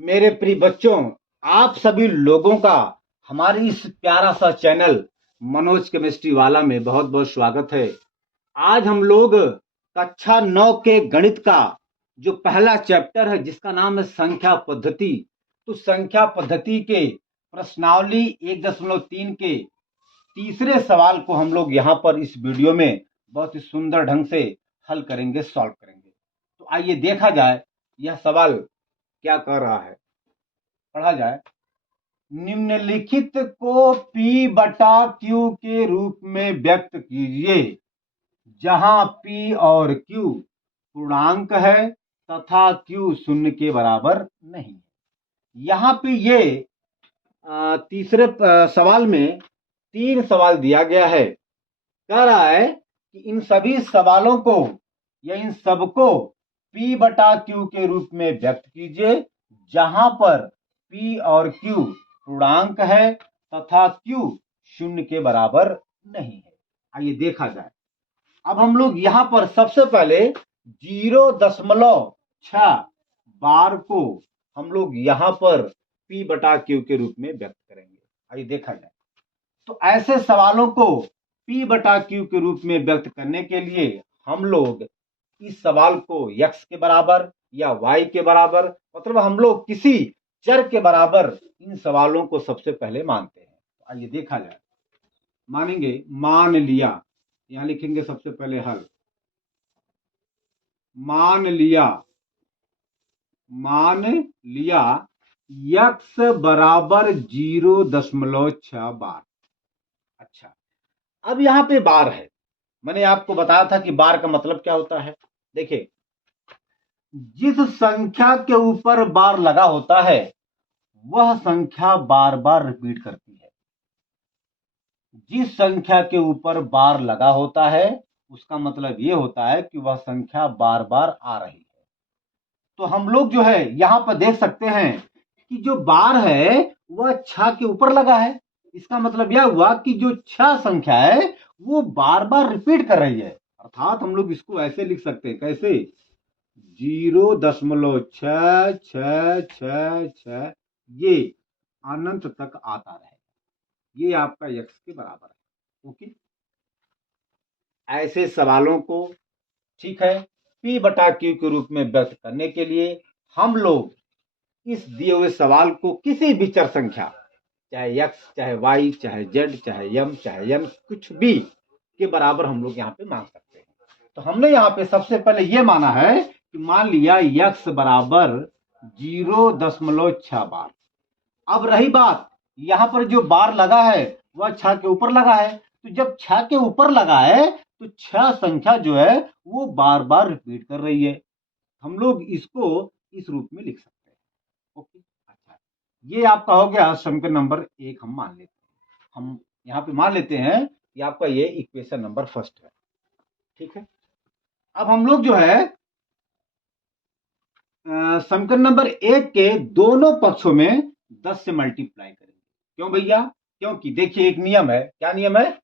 मेरे प्रिय बच्चों, आप सभी लोगों का हमारे इस प्यारा सा चैनल मनोज केमिस्ट्री वाला में बहुत बहुत स्वागत है। आज हम लोग कक्षा 9 के गणित का जो पहला चैप्टर है जिसका नाम है संख्या पद्धति, तो संख्या पद्धति के प्रश्नावली 1.3 के तीसरे सवाल को हम लोग यहाँ पर इस वीडियो में बहुत ही सुंदर ढंग से हल करेंगे, सॉल्व करेंगे। तो आइए देखा जाए यह सवाल क्या कर रहा है। पढ़ा जाए। निम्नलिखित को P बटा Q के रूप में व्यक्त कीजिए जहां P और Q पूर्णांक है तथा Q शून्य के बराबर नहीं है। यहाँ पे ये तीसरे सवाल में 3 सवाल दिया गया है। कह रहा है कि इन सभी सवालों को या इन सबको P बटा Q के रूप में व्यक्त कीजिए जहां पर P और Q पूर्णांक है तथा Q शून्य के बराबर नहीं है। आइए देखा जाए। अब हम लोग यहां पर सबसे पहले 0.6 बार को हम लोग यहां पर P बटा Q के रूप में व्यक्त करेंगे। आइए देखा जाए। तो ऐसे सवालों को P बटा Q के रूप में व्यक्त करने के लिए हम लोग इस सवाल को x के बराबर या y के बराबर, मतलब हम लोग किसी चर के बराबर इन सवालों को सबसे पहले मानते हैं। तो आइए देखा जाए। मानेंगे, मान लिया, यहां लिखेंगे सबसे पहले हल। मान लिया x बराबर 0.6 बार। अच्छा, अब यहां पे बार है। मैंने आपको बताया था कि बार का मतलब क्या होता है। देखिए, जिस संख्या के ऊपर बार लगा होता है वह संख्या बार बार रिपीट करती है। जिस संख्या के ऊपर बार लगा होता है उसका मतलब ये होता है कि वह संख्या बार बार आ रही है। तो हम लोग जो है यहां पर देख सकते हैं कि जो बार है वह 6 के ऊपर लगा है। इसका मतलब यह हुआ कि जो 6 संख्या है वो बार बार रिपीट कर रही है। अर्थात हम लोग इसको ऐसे लिख सकते हैं, कैसे? 0.666 ये अनंत तक आता रहेगा। ये आपका x के बराबर है। ओके, ऐसे सवालों को, ठीक है, P बटा Q के रूप में व्यक्त करने के लिए हम लोग इस दिए हुए सवाल को किसी भी चर संख्या, चाहे x, चाहे y, चाहे z, चाहे m, चाहे n, कुछ भी के बराबर हम लोग यहाँ पे मान सकते हैं। तो हमने यहाँ पे सबसे पहले ये माना है कि मान लिया x बराबर 0.6 बार। अब रही बात, यहां पर जो बार लगा है वह 6 के ऊपर लगा है। तो जब 6 के ऊपर लगा है तो 6 संख्या जो है वो बार बार रिपीट कर रही है। हम लोग इसको इस रूप में लिख सकते हैं। ओके, अच्छा, ये आपका हो गया समीकरण नंबर 1। हम मान लेते हैं, हम यहाँ पे मान लेते हैं कि आपका ये इक्वेशन नंबर फर्स्ट है। ठीक है, अब हम लोग जो है समीकरण नंबर 1 के दोनों पक्षों में 10 से मल्टीप्लाई करेंगे। क्यों भैया? क्योंकि देखिए एक नियम है। क्या नियम है?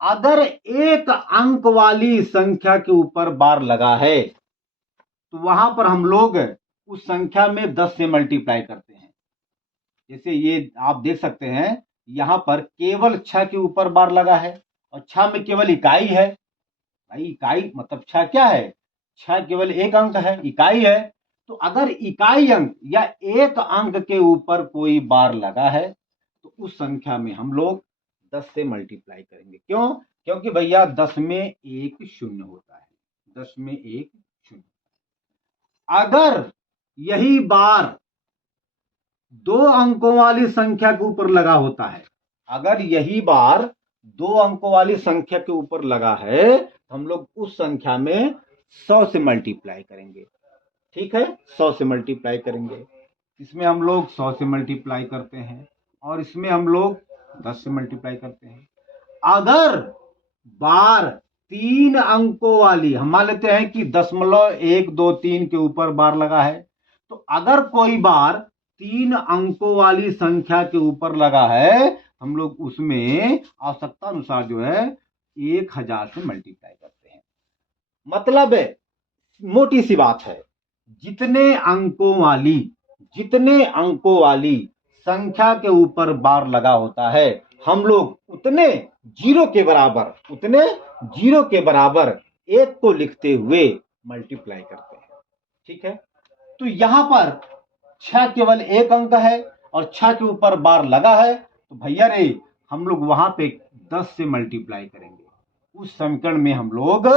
अगर एक अंक वाली संख्या के ऊपर बार लगा है तो वहां पर हम लोग उस संख्या में 10 से मल्टीप्लाई करते हैं। जैसे ये आप देख सकते हैं, यहां पर केवल 6 के ऊपर बार लगा है और 6 में केवल इकाई है। भाई इकाई मतलब 6 क्या है? 6 केवल एक अंक है, इकाई है। तो अगर इकाई अंक या एक अंक के ऊपर कोई बार लगा है तो उस संख्या में हम लोग 10 से मल्टीप्लाई करेंगे। क्यों? क्योंकि भैया 10 में एक शून्य होता है। 10 में एक शून्य। अगर यही बार 2 अंकों वाली संख्या के ऊपर लगा होता है, अगर यही बार 2 अंकों वाली संख्या के ऊपर लगा है तो हम लोग उस संख्या में 100 से मल्टीप्लाई करेंगे। ठीक है, 100 से मल्टीप्लाई करेंगे। इसमें हम लोग 100 से मल्टीप्लाई करते हैं और इसमें हम लोग 10 से मल्टीप्लाई करते हैं। अगर बार 3 अंकों वाली, हम मान लेते हैं कि 0.123 के ऊपर बार लगा है, तो अगर कोई बार 3 अंकों वाली संख्या के ऊपर लगा है हम लोग उसमें आवश्यकता अनुसार जो है 1000 से मल्टीप्लाई करते हैं। मतलब है, मोटी सी बात है, जितने अंकों वाली जितने अंकों वाली संख्या के ऊपर बार लगा होता है, हम लोग उतने जीरो के बराबर एक को लिखते हुए मल्टीप्लाई करते हैं। ठीक है, तो यहां पर 6 केवल एक अंक है और 6 के ऊपर बार लगा है, तो भैया रे हम लोग वहां पे 10 से मल्टीप्लाई करेंगे। उस समीकरण में हम लोग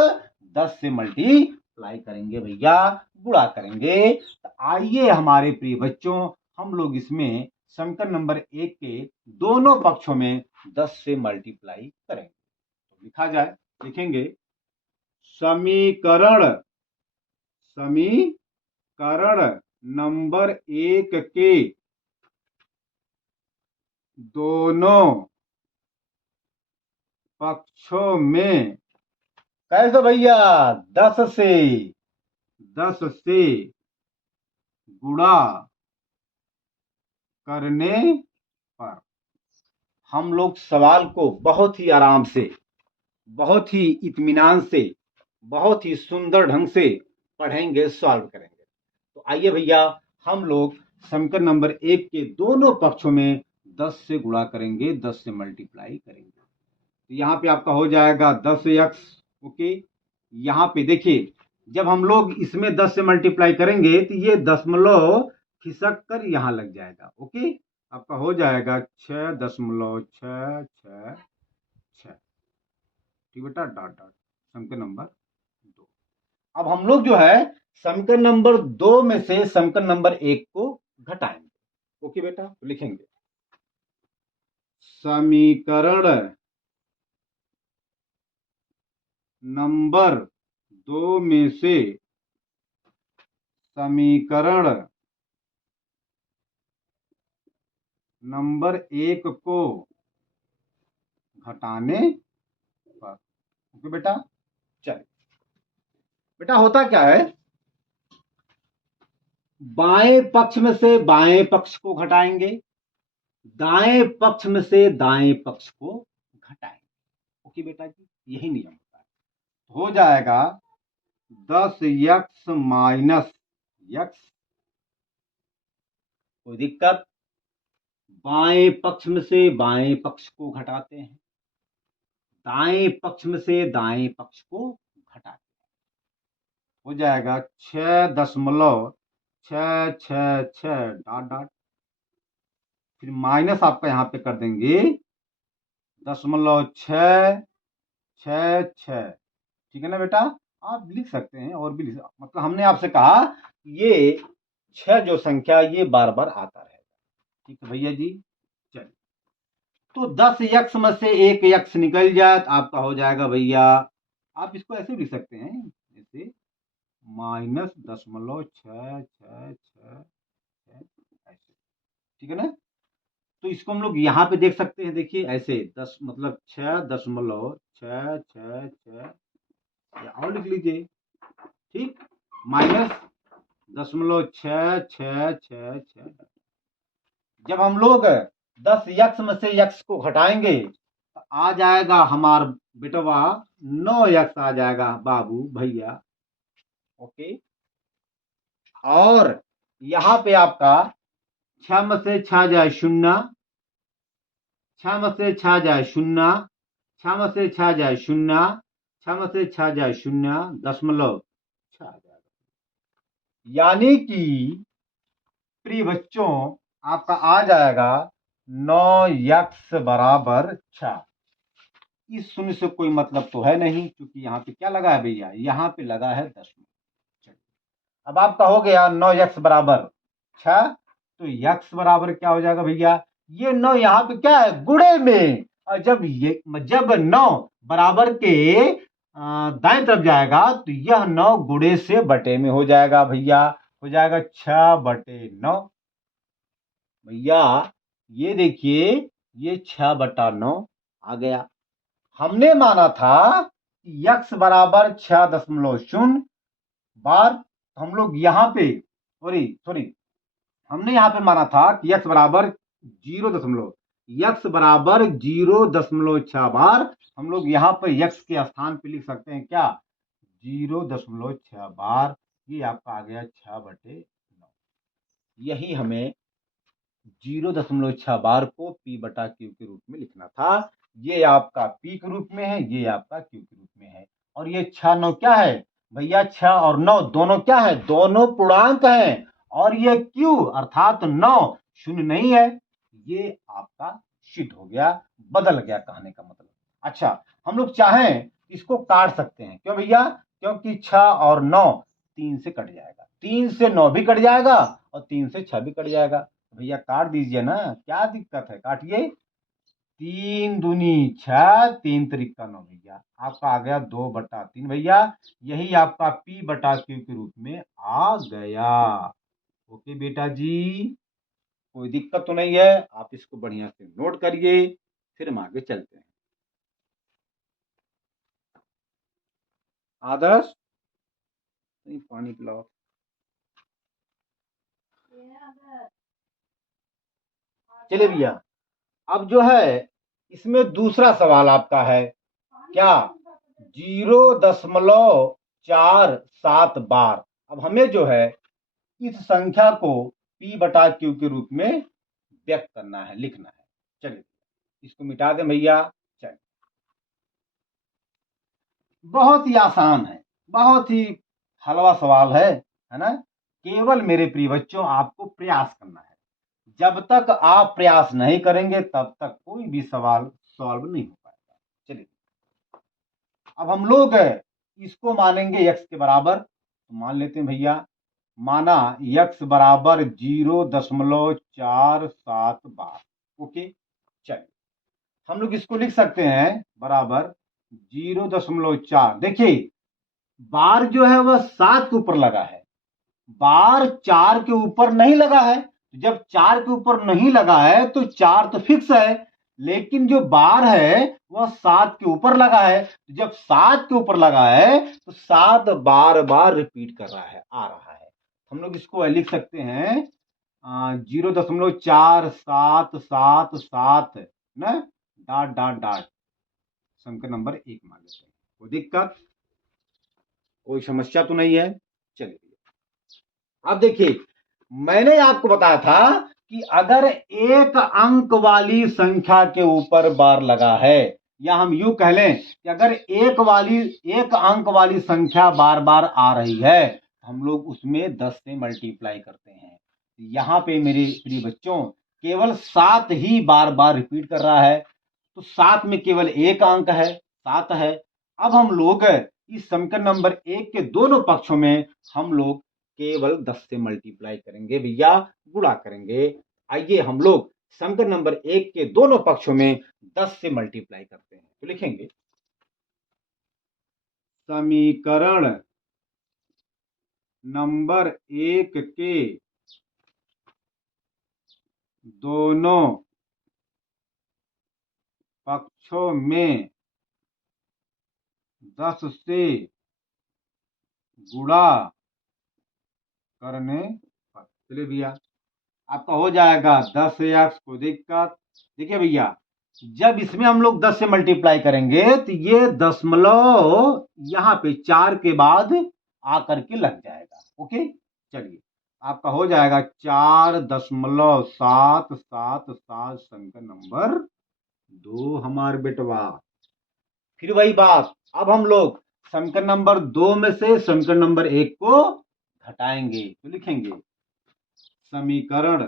10 से मल्टीप्लाई करेंगे भैया, गुणा करेंगे। तो आइए हमारे प्रिय बच्चों, हम लोग इसमें समीकरण नंबर 1 के दोनों पक्षों में 10 से मल्टीप्लाई करेंगे। तो लिखा जाए, लिखेंगे समीकरण नंबर 1 के दोनों पक्षों में कैसे भैया 10 से गुणा करने पर हम लोग सवाल को बहुत ही आराम से, बहुत ही इत्मीनान से, बहुत ही सुंदर ढंग से पढ़ेंगे, सॉल्व करेंगे। तो आइए भैया हम लोग समीकरण नंबर 1 के दोनों पक्षों में 10 से गुणा करेंगे, 10 से मल्टीप्लाई करेंगे। तो यहाँ पे आपका हो जाएगा 10x। ओके, यहाँ पे देखिए जब हम लोग इसमें 10 से मल्टीप्लाई करेंगे तो ये दशमलव खिसक कर यहाँ लग जाएगा। ओके, आपका हो जाएगा 6.666। ठीक बेटा, डॉट डॉट समीकरण नंबर 2। अब हम लोग जो है समीकरण नंबर 2 में से समीकरण नंबर 1 को घटाएंगे। ओके बेटा, तो लिखेंगे समीकरण नंबर 2 में से समीकरण नंबर 1 को घटाने पर। ओके बेटा, चलिए बेटा होता क्या है, बाएं पक्ष में से बाएं पक्ष को घटाएंगे, दाएं पक्ष में से दाएं पक्ष को घटाएंगे। ओके बेटा जी, यही नियम होता है। हो जाएगा 10x माइनस x, कोई दिक्कत, बाएं पक्ष में से बाएं पक्ष को घटाते हैं, दाएं पक्ष में से दाएं पक्ष को घटाते हैं। हो जाएगा 6.666 डॉट डॉट, फिर माइनस आपका यहां पे कर देंगे 0.666। ठीक है ना बेटा, आप लिख सकते हैं और भी मतलब हमने आपसे कहा ये 6 जो संख्या ये बार बार आता रहेगा। ठीक है भैया जी, चलिए तो 10x में से एक x निकल जाए तो आपका हो जाएगा भैया, आप इसको ऐसे लिख सकते हैं जैसे -0.666 ऐसे। ठीक है ना, तो इसको हम लोग यहाँ पे देख सकते हैं, देखिए ऐसे 10 मतलब 6.666 और लिख लीजिए। ठीक, -0.6666। जब हम लोग 10x में से x को घटाएंगे तो आ जाएगा हमार बेटवा 9x आ जाएगा बाबू भैया। ओके, और यहां पे आपका 6 में से 6 जाए 0, 6 में से 6 जाए 0, 6 में से 6 जाए 0, 6 में से 6 जाए 0.6 आ जाएगा। यानी कि प्रिय बच्चों आपका आ जाएगा 9x बराबर 6। इस शून्य से कोई मतलब तो है नहीं, क्योंकि यहाँ पे क्या लगा है भैया, यहाँ पे लगा है दशमलव। अब आपका हो गया 9x बराबर 6, तो x बराबर क्या हो जाएगा भैया, ये 9 यहाँ पे क्या है गुणे में, और जब 9 बराबर के दाएं तरफ जाएगा तो यह 9 गुणे से बटे में हो जाएगा भैया, हो जाएगा 6/9। भैया ये देखिए ये 6/9 आ गया। हमने माना था कि x बराबर 6.0 बार, हम लोग यहाँ पे सॉरी हमने यहाँ पे माना था कि x बराबर 0.6 बार, हम लोग यहाँ पे x के स्थान पे लिख सकते हैं क्या 0.6 बार। ये आपका आ गया 6/9। यही हमें 0.6 बार को P बटा Q के रूप में लिखना था। ये आपका P के रूप में है, ये आपका Q के रूप में है। और ये 6 9 क्या है भैया, 6 और 9 दोनों क्या है, दोनों पूर्णांक हैं। और ये Q अर्थात 9 शून्य नहीं है। ये आपका सिद्ध हो गया, बदल गया कहने का मतलब। अच्छा, हम लोग चाहें इसको काट सकते हैं, क्यों भैया, क्योंकि 6 और 9 3 से कट जाएगा, 3 से 9 भी कट जाएगा और 3 से 6 भी कट जाएगा। भैया काट दीजिए ना, क्या दिक्कत है, काटिए। 3 दूनी 6, 3 त्रिका 9 भैया, आपका आ गया 2/3 भैया। यही आपका P बटा Q के रूप में आ गया। ओके बेटा जी, कोई दिक्कत तो नहीं है, आप इसको बढ़िया से नोट करिए, फिर हम आगे चलते हैं। आदर्श नहीं, पानी पिलाओ। चलिए भैया, अब जो है इसमें दूसरा सवाल आपका है क्या, 0.47 बार। अब हमें जो है इस संख्या को P बटा Q के रूप में व्यक्त करना है, लिखना है। चलिए इसको मिटा दें भैया। चलिए, बहुत ही आसान है, बहुत ही हलवा सवाल है ना। केवल मेरे प्रिय बच्चों आपको प्रयास करना है। जब तक आप प्रयास नहीं करेंगे तब तक कोई भी सवाल सॉल्व नहीं हो पाएगा। चलिए, अब हम लोग इसको मानेंगे x के बराबर, तो मान लेते हैं भैया, माना x बराबर 0.47 बार। ओके, चलिए हम लोग इसको लिख सकते हैं बराबर 0.4। देखिए बार जो है वह 7 के ऊपर लगा है, बार 4 के ऊपर नहीं लगा है। जब 4 के ऊपर नहीं लगा है तो 4 तो फिक्स है, लेकिन जो बार है वह 7 के ऊपर लगा है। जब 7 के ऊपर लगा है तो 7 बार बार रिपीट कर रहा है, आ रहा है। हम लोग इसको लिख सकते हैं 0.477 ना, डॉट डॉट डॉट, समीकरण नंबर 1 मान लेते हैं। कोई दिक्कत, कोई समस्या तो नहीं है। चलिए अब देखिए, मैंने आपको बताया था कि अगर एक अंक वाली संख्या के ऊपर बार लगा है, या हम यूं कह लें कि अगर एक अंक वाली संख्या बार बार आ रही है, हम लोग उसमें 10 से मल्टीप्लाई करते हैं। यहां पे मेरे प्रिय बच्चों केवल 7 ही बार बार रिपीट कर रहा है, तो 7 में केवल एक अंक है, 7 है। अब हम लोग इस समीकरण नंबर 1 के दोनों पक्षों में हम लोग केवल 10 से मल्टीप्लाई करेंगे भैया, गुणा करेंगे। आइए हम लोग समीकरण नंबर 1 के दोनों पक्षों में 10 से मल्टीप्लाई करते हैं। तो लिखेंगे समीकरण नंबर 1 के दोनों पक्षों में 10 से गुणा करने पर। चलिए भैया, आपका हो जाएगा 10x, को दिक्कत। देखिए भैया, जब इसमें हम लोग 10 से मल्टीप्लाई करेंगे तो ये दशमलव यहां पे 4 के बाद आकर के लग जाएगा। ओके, चलिए आपका हो जाएगा 4.777 समीकरण नंबर 2 हमारे बेटवा। फिर वही बात, अब हम लोग समीकरण नंबर 2 में से समीकरण नंबर 1 को घटाएंगे, तो लिखेंगे समीकरण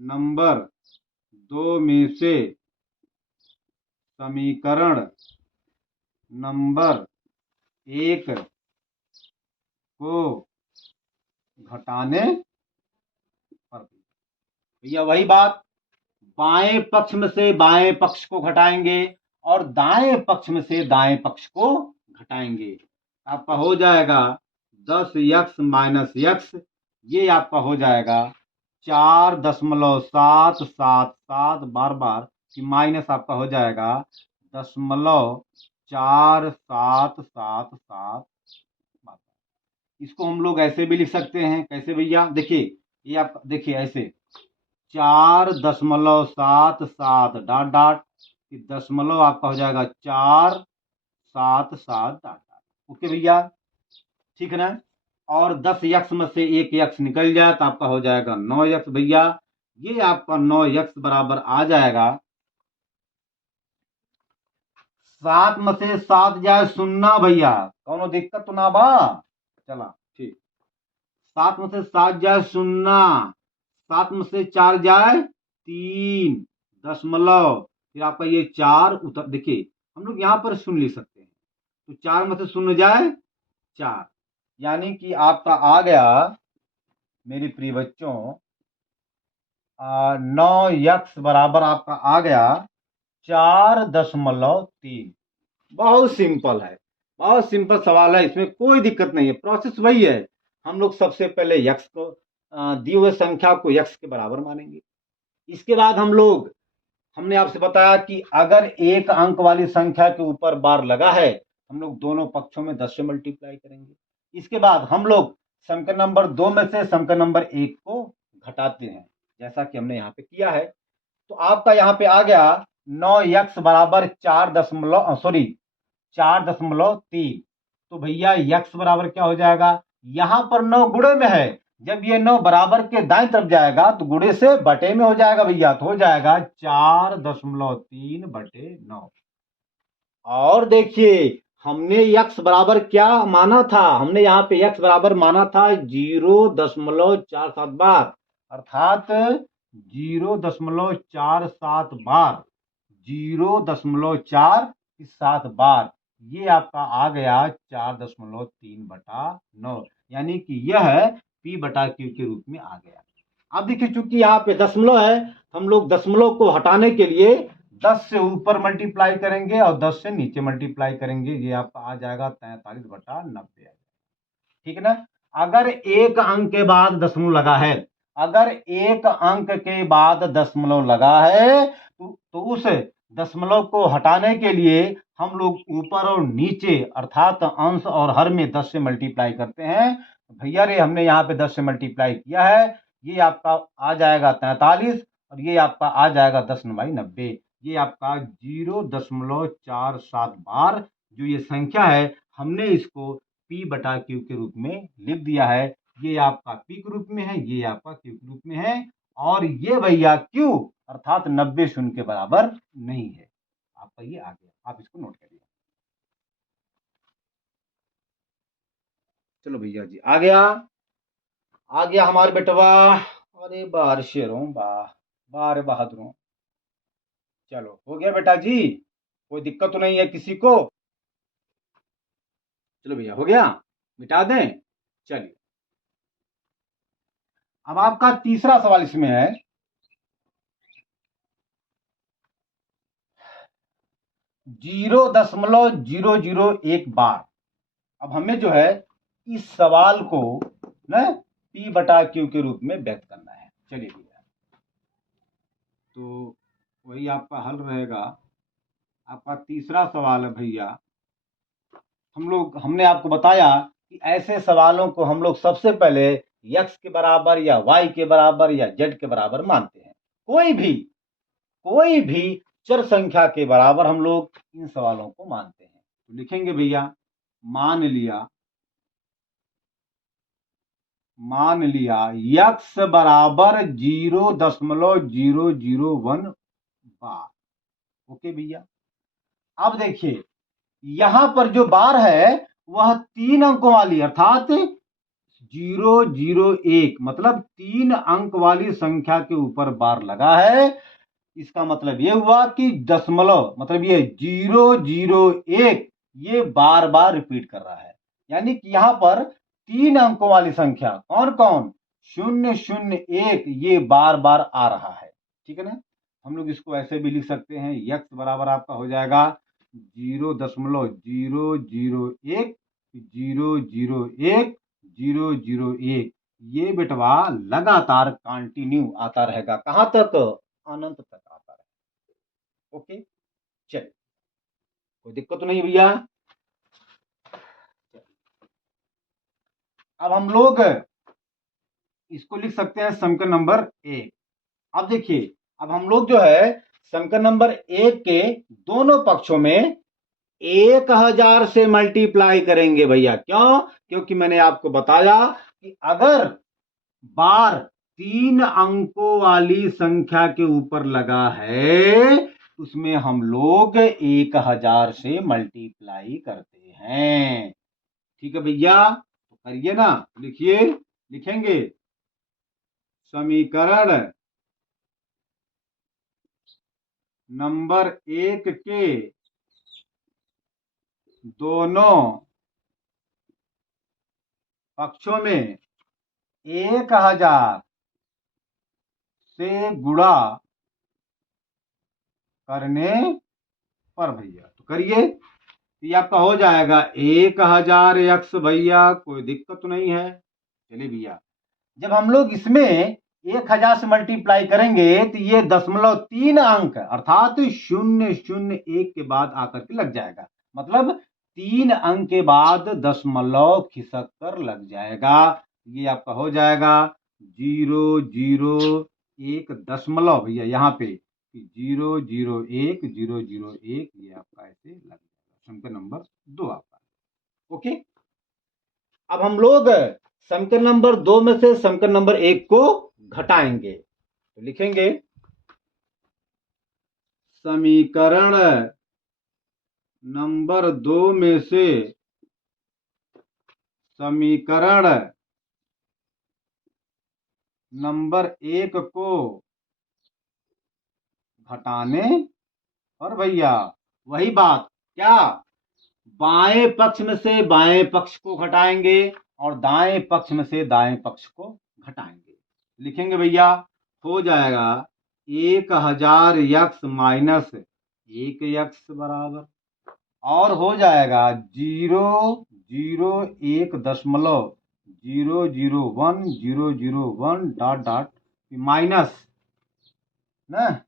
नंबर 2 में से समीकरण नंबर 1 को घटाने पर। भैया वही बात, बाएं पक्ष में से बाएं पक्ष को घटाएंगे और दाएं पक्ष में से दाएं पक्ष को घटाएंगे। आपका हो जाएगा 10x माइनस x, ये आपका हो जाएगा 4.777 बार बार कि माइनस आपका हो जाएगा 0.4777। इसको हम लोग ऐसे भी लिख सकते हैं, कैसे भैया, देखिए ये आप देखिए ऐसे 4.77 डॉट डॉट, दशमलव आपका हो जाएगा 477 डॉट डॉट। ओके भैया, ठीक है ना। और 10 यक्स में से एक यक्स निकल जाए तो आपका हो जाएगा 9 यक्स भैया। ये आपका 9 यक्स बराबर आ जाएगा 7 में से 7 जाए 0 भैया, कौनो दिक्कत तो ना बा। चला ठीक, 7 में से 7 जाए 0, 7 में से 4 जाए 3 दशमलव, फिर आपका ये 4 उतर, देखिए हम लोग यहां पर 0 लिख सकते हैं, तो 4 में से 0 जाए 4, यानी कि आपका आ गया मेरे प्रिय बच्चों 9 यक्स बराबर आपका आ गया 4.3। बहुत सिंपल है, बहुत सिंपल सवाल है, इसमें कोई दिक्कत नहीं है, प्रोसेस वही है। हम लोग सबसे पहले यक्स को दिए हुए संख्या को यक्स के बराबर मानेंगे। इसके बाद हमने आपसे बताया कि अगर एक अंक वाली संख्या के ऊपर बार लगा है, हम लोग दोनों पक्षों में 10 से मल्टीप्लाई करेंगे। इसके बाद हम लोग समीकरण नंबर 2 में से समीकरण नंबर 1 को घटाते हैं, जैसा कि हमने यहाँ पे किया है। तो आपका यहाँ पे आ गया 9 यक्स बराबर 4.3। तो भैया यक्स बराबर क्या हो जाएगा, यहां पर 9 गुणे में है, जब ये 9 बराबर के दाएं तरफ जाएगा तो गुणे से बटे में हो जाएगा भैया, तो हो जाएगा 4.3/9। और देखिए हमने यक्स बराबर क्या माना था, हमने यहाँ पे यक्स बराबर माना था 0.47 बार, अर्थात 0.47 बार, 0.47 बार, ये आपका आ गया 4.3/9, यानी कि यह P/Q के रूप में आ गया। अब देखिए चूंकि यहाँ पे दशमलव है, हम लोग दशमलव को हटाने के लिए 10 से ऊपर मल्टीप्लाई करेंगे और 10 से नीचे मल्टीप्लाई करेंगे, ये आपका आ जाएगा 43/90। ठीक है ना। अगर एक अंक के बाद दशमलव लगा है, अगर एक अंक के बाद दशमलव लगा है तो उस दशमलव को हटाने के लिए हम लोग ऊपर और नीचे अर्थात अंश और हर में 10 से मल्टीप्लाई करते हैं। भैया रे हमने यहाँ पे 10 से मल्टीप्लाई किया है, ये आपका आ जाएगा 43 और ये आपका आ जाएगा 10×90, ये आपका 0.47 बार जो ये संख्या है हमने इसको P/Q के रूप में लिख दिया है। ये आपका P के रूप में है, ये आपका Q के रूप में है, और ये भैया Q अर्थात 90 शून्य के बराबर नहीं है। आपका ये आ गया, आप इसको नोट करिए। चलो भैया जी आ गया हमारे बेटवा। अरे बार शेरों वाह, बार बहादुरों। चलो हो गया बेटा जी, कोई दिक्कत तो नहीं है किसी को। चलो भैया हो गया, मिटा दें। चलिए अब आपका तीसरा सवाल इसमें है 0.001 बार। अब हमें जो है इस सवाल को ना P/Q के रूप में व्यक्त करना है। चलिए भैया, तो वही आपका हल रहेगा। आपका तीसरा सवाल है भैया, हमने आपको बताया कि ऐसे सवालों को हम लोग सबसे पहले x के बराबर या y के बराबर या z के बराबर मानते हैं। कोई भी चर संख्या के बराबर हम लोग इन सवालों को मानते हैं। तो लिखेंगे भैया, मान लिया x बराबर 0.001 बार। ओके भैया, अब देखिए यहां पर जो बार है वह 3 अंकों वाली अर्थात 001 मतलब 3 अंक वाली संख्या के ऊपर बार लगा है। इसका मतलब ये हुआ कि दशमलव मतलब ये 001 ये बार बार रिपीट कर रहा है, यानी कि यहां पर 3 अंकों वाली संख्या कौन कौन 001 ये बार बार आ रहा है। ठीक है ना, हम लोग इसको ऐसे भी लिख सकते हैं, यक्स बराबर आपका हो जाएगा 0.001 ये बेटवा लगातार कंटिन्यू आता रहेगा, कहां तक, अनंत तक आता रहेगा। ओके चलिए, कोई दिक्कत तो नहीं भैया। अब हम लोग इसको लिख सकते हैं समीकरण नंबर 1। अब देखिए अब हम लोग जो है समीकरण नंबर 1 के दोनों पक्षों में 1000 से मल्टीप्लाई करेंगे भैया। क्यों? क्योंकि मैंने आपको बताया कि अगर बार 3 अंकों वाली संख्या के ऊपर लगा है उसमें हम लोग 1000 से मल्टीप्लाई करते हैं। ठीक है भैया, तो करिए ना, लिखिए, लिखेंगे समीकरण नंबर 1 के दोनों पक्षों में 1000 से गुणा करने पर भैया, तो करिए, ये आपका हो जाएगा 1000 यक्स भैया, कोई दिक्कत तो नहीं है। चलिए भैया, जब हम लोग इसमें 1000 से मल्टीप्लाई करेंगे तो ये 0.3 अंक अर्थात 001 के बाद आकर के लग जाएगा, मतलब 3 अंक के बाद दशमलव खिसक कर लग जाएगा। ये आपका हो जाएगा 001 दशमलव भैया, यहाँ पे 001 001, ये आपका ऐसे लग जाएगा, समीकरण नंबर 2 आपका। ओके, अब हम लोग समीकरण नंबर 2 में से समीकरण नंबर 1 को घटाएंगे, तो लिखेंगे समीकरण नंबर 2 में से समीकरण नंबर 1 को घटाने पर भैया वही बात, क्या बाएं पक्ष में से बाएं पक्ष को घटाएंगे और दाएं पक्ष में से दाएं पक्ष को घटाएंगे। लिखेंगे भैया, हो जाएगा 1000 यक्स माइनस 1 यक्स बराबर, और हो जाएगा 001 दशमलव 001 001 डॉट डॉट माइनस ना,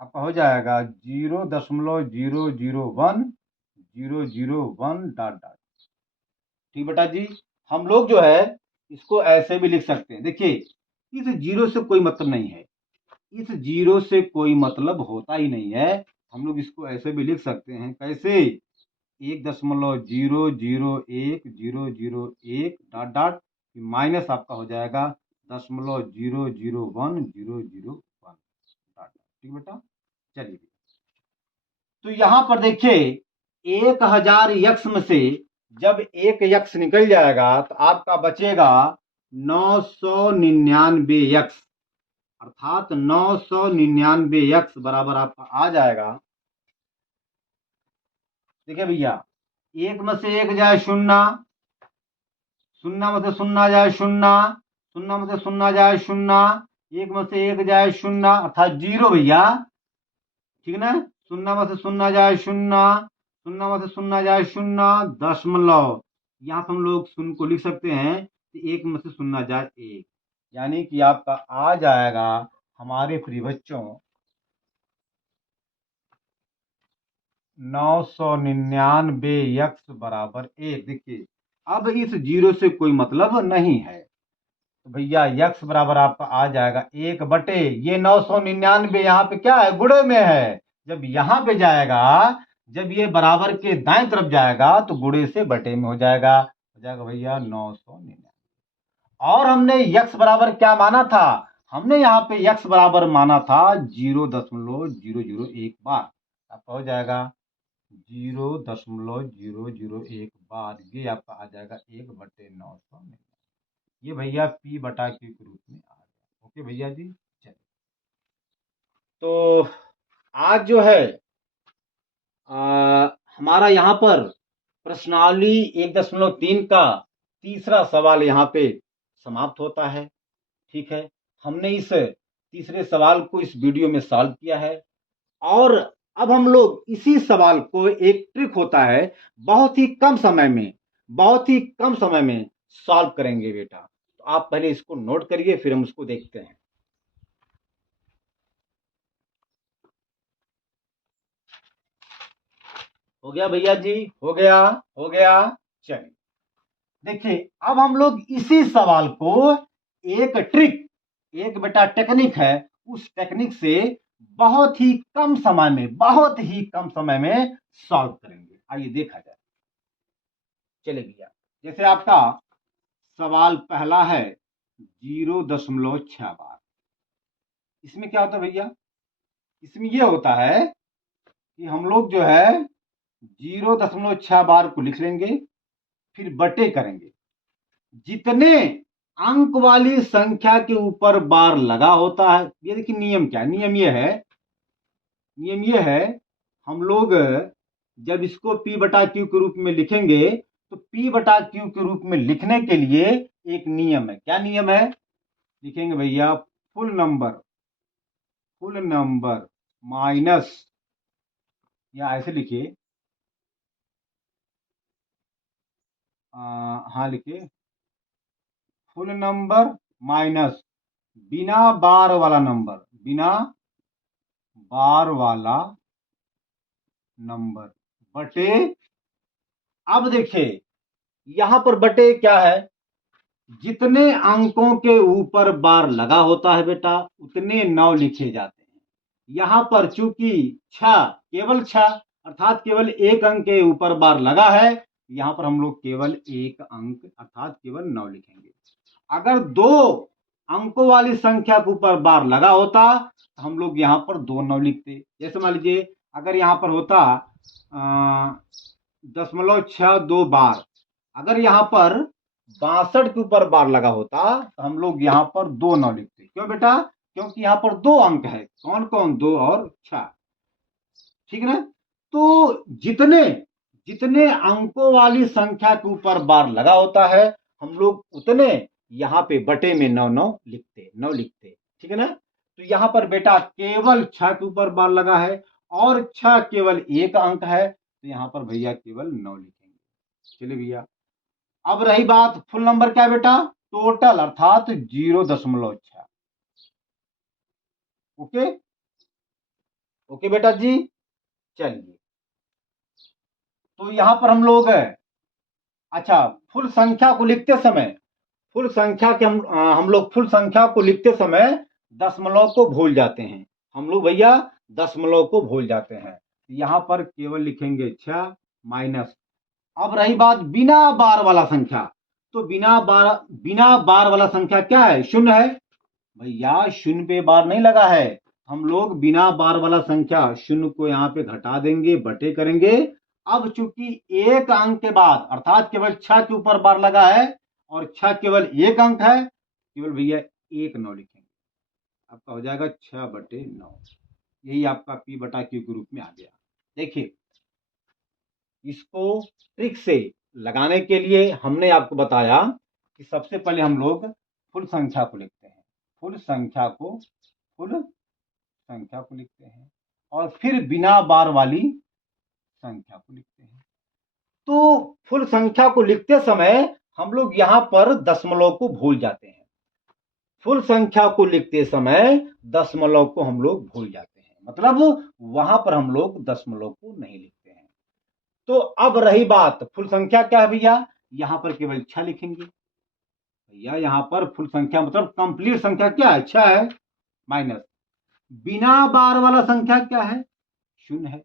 आपका हो जाएगा 0.001 001 डॉट डॉट। ठीक बेटा जी, हम लोग जो है इसको ऐसे भी लिख सकते हैं। देखिए, इस जीरो से कोई मतलब नहीं है, इस जीरो से कोई मतलब होता ही नहीं है। हम लोग इसको ऐसे भी लिख सकते हैं, कैसे, 1.001 डॉट डॉट माइनस आपका हो जाएगा 0.001 001 डॉट। ठीक बेटा, चलिए, तो यहां पर देखिए 1000 यक्स में से जब एक यक्स निकल जाएगा तो आपका बचेगा 999 यक्स, अर्थात 999 यक्स बराबर आपका आ जाएगा। देखिए भैया, एक में से एक जाए शून्य, शून्य में से शून्य जाए शून्य, शून्य में से शून्य जाए शून्य, एक में से एक जाए शून्य अर्थात जीरो भैया। ठीक ना, शून्य में से शून्य जाए शून्य, शून्य में से शून्य जाए शून्य दशमलव, यहाँ पर हम लोग शून्य को लिख सकते हैं तो एक में से शून्य जाए एक, यानी कि आपका आ जाएगा हमारे प्रिय बच्चों 999 यक्स बराबर 1। देखिए, अब इस जीरो से कोई मतलब नहीं है, तो भैया यक्स बराबर आपका आ जाएगा 1/, ये 999 यहाँ पे क्या है, गुणे में है। जब यहाँ पे जाएगा, जब ये बराबर के दाएं तरफ जाएगा तो गुणे से बटे में हो जाएगा भैया 999। और हमने यक्स बराबर क्या माना था, हमने यहाँ पे यक्स बराबर माना था 0.001 बार, आपका हो जाएगा 0.001 बार, ये आपका आ जाएगा 1/999। ये भैया पी बटा क्यू के रूप में आ गया। ओके भैया जी, चलिए, तो आज जो है हमारा यहाँ पर प्रश्नावली 1.3 का तीसरा सवाल यहाँ पे समाप्त होता है। ठीक है, हमने इस तीसरे सवाल को इस वीडियो में सॉल्व किया है, और अब हम लोग इसी सवाल को, एक ट्रिक होता है, बहुत ही कम समय में, बहुत ही कम समय में सॉल्व करेंगे बेटा। तो आप पहले इसको नोट करिए, फिर हम उसको देखते हैं। हो गया भैया जी, हो गया, हो गया। चलिए, देखिए, अब हम लोग इसी सवाल को एक ट्रिक, एक बेटा टेक्निक है, उस टेक्निक से बहुत ही कम समय में, बहुत ही कम समय में सॉल्व करेंगे। आइए देखा जाए। चले भैया, जैसे आपका सवाल पहला है 0.6 बार। इसमें क्या होता है भैया, इसमें यह होता है कि हम लोग जो है 0.6 बार को लिख लेंगे, फिर बटे करेंगे। जितने अंक वाली संख्या के ऊपर बार लगा होता है, ये देखिए नियम क्या है, नियम ये है, हम लोग जब इसको P बटा Q के रूप में लिखेंगे तो P बटा Q के रूप में लिखने के लिए एक नियम है। क्या नियम है, लिखेंगे भैया फुल नंबर माइनस, या ऐसे लिखिए, हाँ लिखिए फुल नंबर माइनस बिना बार वाला नंबर बटे। अब देखिए यहां पर बटे क्या है, जितने अंकों के ऊपर बार लगा होता है बेटा उतने 9 लिखे जाते हैं। यहां पर चूंकि 6, केवल 6 अर्थात केवल एक अंक के ऊपर बार लगा है, यहां पर हम लोग केवल एक अंक अर्थात केवल 9 लिखेंगे। अगर 2 अंकों वाली संख्या के ऊपर बार लगा होता तो हम लोग यहां पर 2 9 लिखते। जैसे मान लीजिए अगर यहां पर होता 0.62 बार, अगर यहां पर 62 के ऊपर बार लगा होता तो हम लोग यहां पर 2 9 लिखते। क्यों बेटा, क्योंकि यहां पर 2 अंक है, कौन कौन, 2 और 6, ठीक है ना। तो जितने जितने अंकों वाली संख्या के ऊपर बार लगा होता है हम लोग उतने यहां पे बटे में 9 लिखते, ठीक है ना। तो यहां पर बेटा केवल 6 के ऊपर बार लगा है और 6 केवल एक अंक है, तो यहां पर भैया केवल 9 लिखेंगे। चलिए भैया, अब रही बात फुल नंबर क्या है बेटा, टोटल अर्थात 0.6। ओके ओके बेटा जी। चलिए, तो यहां पर हम लोग अच्छा फुल संख्या को लिखते समय, फुल संख्या के हम लोग फुल संख्या को लिखते समय दशमलव को भूल जाते हैं। हम लोग भैया दशमलव को भूल जाते हैं, यहां पर केवल लिखेंगे 6 माइनस। अब रही बात बिना बार वाला संख्या, तो बिना बार वाला संख्या क्या है, शून्य है। भैया शून्य पे बार नहीं लगा है, हम लोग बिना बार वाला संख्या शून्य को यहाँ पे घटा देंगे, बटे करेंगे। अब चूंकि एक अंक के बाद अर्थात केवल 6 के ऊपर बार लगा है और 6 केवल एक अंक है, केवल भैया एक 9 लिखेंगे, आपका हो जाएगा 6/9। यही आपका P बटा Q के रूप में आ गया। देखिए इसको ट्रिक से लगाने के लिए हमने आपको बताया कि सबसे पहले हम लोग फुल संख्या को लिखते हैं, फुल संख्या को लिखते हैं और फिर बिना बार वाली संख्या को लिखते हैं। तो फुल संख्या को लिखते समय हम लोग यहां पर दशमलव को भूल जाते हैं, फुल संख्या को लिखते समय दशमलव को हम लोग भूल जाते हैं, मतलब वहां पर हम लोग दशमलव को नहीं लिखते हैं। तो अब रही बात फुल संख्या क्या है भैया, यहां पर केवल 6 लिखेंगे। भैया यहां पर फुल संख्या मतलब कंप्लीट संख्या क्या है, 6 है, माइनस बिना बार वाला संख्या क्या है, शून्य है।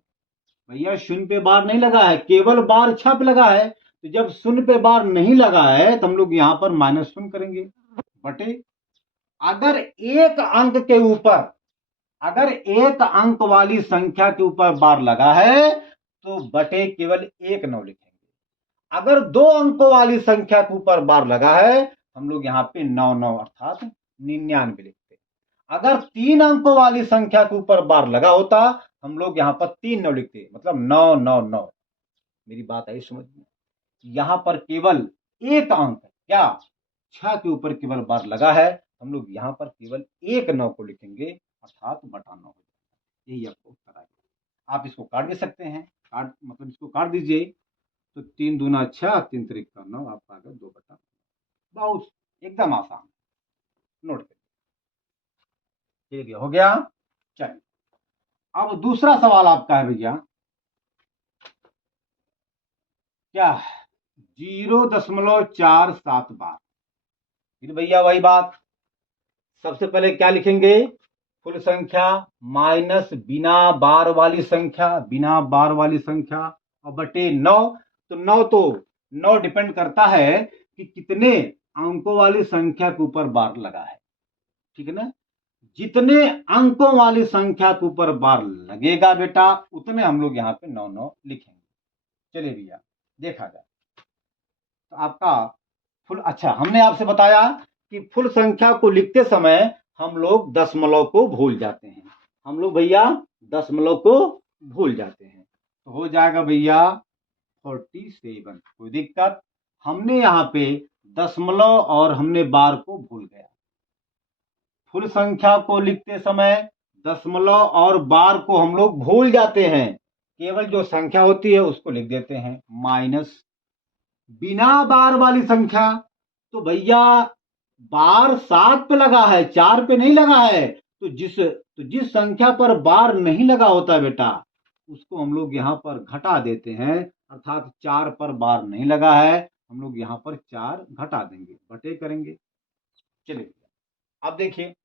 भैया शून्य पे बार नहीं लगा है, केवल बार 6 पे लगा है, तो जब शून्य पे बार नहीं लगा है तो हम लोग यहां पर माइनस शून्य करेंगे, बटे। अगर एक अंक वाली संख्या के ऊपर बार लगा है तो बटे केवल एक 9 लिखेंगे। अगर 2 अंकों वाली संख्या के ऊपर बार लगा है हम लोग यहाँ पे 9 9 अर्थात 99 लिखते। अगर 3 अंकों वाली संख्या के ऊपर बार लगा होता हम लोग यहाँ पर 3 9 लिखते, मतलब 9 9 9। मेरी बात आई समझ में, यहाँ पर केवल एक अंक क्या 6 के ऊपर केवल बार लगा है, हम लोग यहाँ पर केवल एक 9 को लिखेंगे अर्थात बटा 9। यही आपको उत्तर आएगा। आप इसको काट दे सकते हैं, काट मतलब इसको काट दीजिए, तो 3 दूना 6, 3 त्रिक 9, आपका आ गया 2/9। बहुत एकदम आसान, नोट करिए, ठीक है हो गया। चलिए अब दूसरा सवाल आपका है भैया, क्या 0.47 बार। फिर भैया वही बात, सबसे पहले क्या लिखेंगे, फुल संख्या माइनस बिना बार वाली संख्या, और बटे 9। तो 9 डिपेंड करता है कि कितने अंकों वाली संख्या के ऊपर बार लगा है, ठीक है ना। जितने अंकों वाली संख्या के ऊपर बार लगेगा बेटा उतने हम लोग यहाँ पे 9 लिखेंगे। चलिए भैया देखा जाए तो आपका फुल, अच्छा हमने आपसे बताया कि फुल संख्या को लिखते समय हम लोग दशमलव को भूल जाते हैं, हम लोग भैया दशमलव को भूल जाते हैं। तो हो जाएगा भैया 47। कोई दिक्कत? हमने यहाँ पे दशमलव और हमने बार को भूल गया। फुल संख्या को लिखते समय दशमलव और बार को हम लोग भूल जाते हैं, केवल जो संख्या होती है उसको लिख देते हैं माइनस। बिना बार वाली संख्या, तो भैया बार 7 पे लगा है, 4 पे नहीं लगा है। तो जिस संख्या पर बार नहीं लगा होता बेटा उसको हम लोग यहाँ पर घटा देते हैं, अर्थात 4 पर बार नहीं लगा है, हम लोग यहाँ पर 4 घटा देंगे, बटे करेंगे। चलिए अब देखिए,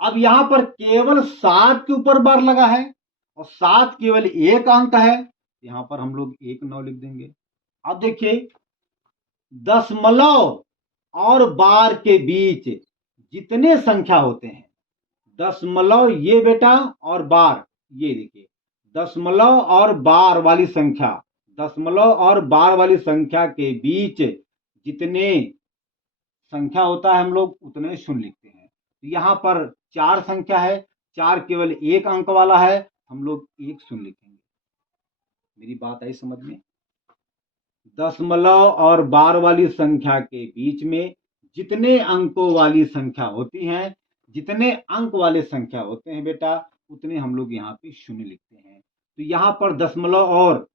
अब यहाँ पर केवल 7 के ऊपर बार लगा है और 7 केवल एक अंक है, यहाँ पर हम लोग 1 9 लिख देंगे। अब देखिए दशमलव और बार के बीच जितने संख्या होते हैं, दशमलव ये बेटा और बार, ये देखिए दशमलव और बार वाली संख्या, दशमलव और बार वाली संख्या के बीच जितने संख्या होता है हम लोग उतने शून्य लिखते हैं। तो यहाँ पर 4 संख्या है, 4 केवल एक अंक वाला है, हम लोग 1 शून्य लिखेंगे। मेरी बात आई समझ में? दशमलव और बार वाली संख्या के बीच में जितने अंकों वाली संख्या होती हैं, जितने अंक वाले संख्या होते हैं बेटा उतने हम लोग यहाँ पे शून्य लिखते हैं। तो यहाँ पर दशमलव और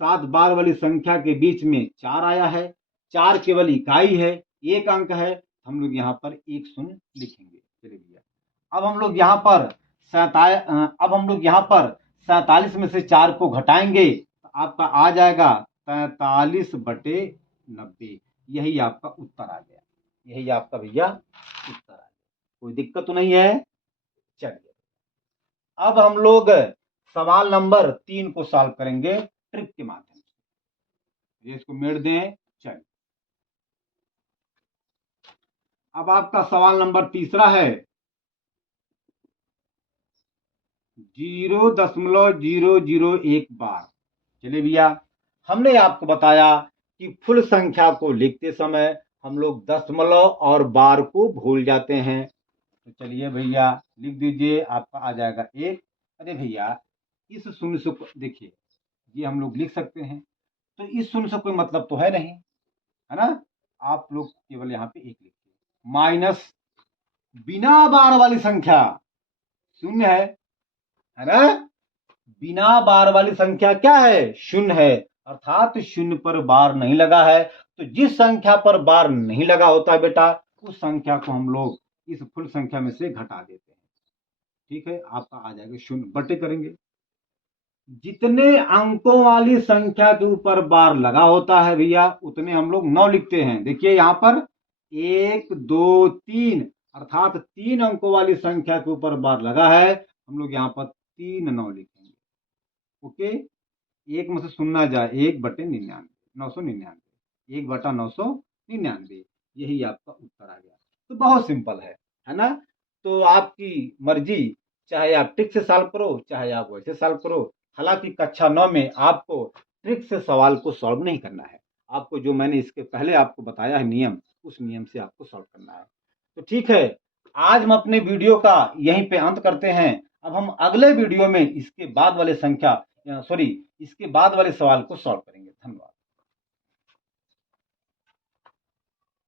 7 बार वाली संख्या के बीच में 4 आया है, 4 केवल इकाई है, एक अंक है, हम लोग यहाँ पर 1 शून्य लिखेंगे। चलिए भैया अब हम लोग यहाँ पर 47 में से 4 को घटाएंगे तो आपका आ जाएगा 43/90। यही आपका उत्तर आ गया, यही आपका भैया उत्तर आ गया। कोई दिक्कत तो नहीं है? चलिए अब हम लोग सवाल नंबर 3 को सॉल्व करेंगे ट्रिक के माध्यम से। इसको मेड़ दें। चलिए अब आपका सवाल नंबर तीसरा है 0.001 बार। चलिए भैया हमने आपको बताया कि फुल संख्या को लिखते समय हम लोग दशमलव और बार को भूल जाते हैं। तो चलिए भैया लिख दीजिए, आपका आ जाएगा 1। अरे भैया इस शून्य से देखिए ये हम लोग लिख सकते हैं, तो इस शून्य से कोई मतलब तो है नहीं, है ना। आप लोग केवल यहाँ पे 1 लिखिए, माइनस बिना बार वाली संख्या शून्य है ना। बिना बार वाली संख्या क्या है? शून्य है, अर्थात शून्य पर बार नहीं लगा है। तो जिस संख्या पर बार नहीं लगा होता बेटा उस संख्या को हम लोग इस फुल संख्या में से घटा देते हैं। ठीक है, आपका आ जाएगा 0, बटे करेंगे। जितने अंकों वाली संख्या के ऊपर बार लगा होता है भैया उतने हम लोग 9 लिखते हैं। देखिए यहाँ पर 1 2 3 अर्थात 3 अंकों वाली संख्या के ऊपर बार लगा है, हम लोग यहाँ पर 3 9 लिखेंगे। ओके, 1 में से सुनना जाए 1/99, 999, 1/999, यही आपका उत्तर आ गया। तो बहुत सिंपल है ना। तो आपकी मर्जी, चाहे आप ट्रिक से सॉल्व करो चाहे आप वैसे सॉल्व करो। हालांकि कक्षा 9 में आपको ट्रिक से सवाल को सॉल्व नहीं करना है, आपको जो मैंने इसके पहले आपको बताया है नियम, उस नियम से आपको सॉल्व करना है। तो ठीक है, आज हम अपने वीडियो का यहीं पे अंत करते हैं। अब हम अगले वीडियो में इसके बाद वाले सवाल को सॉल्व करेंगे।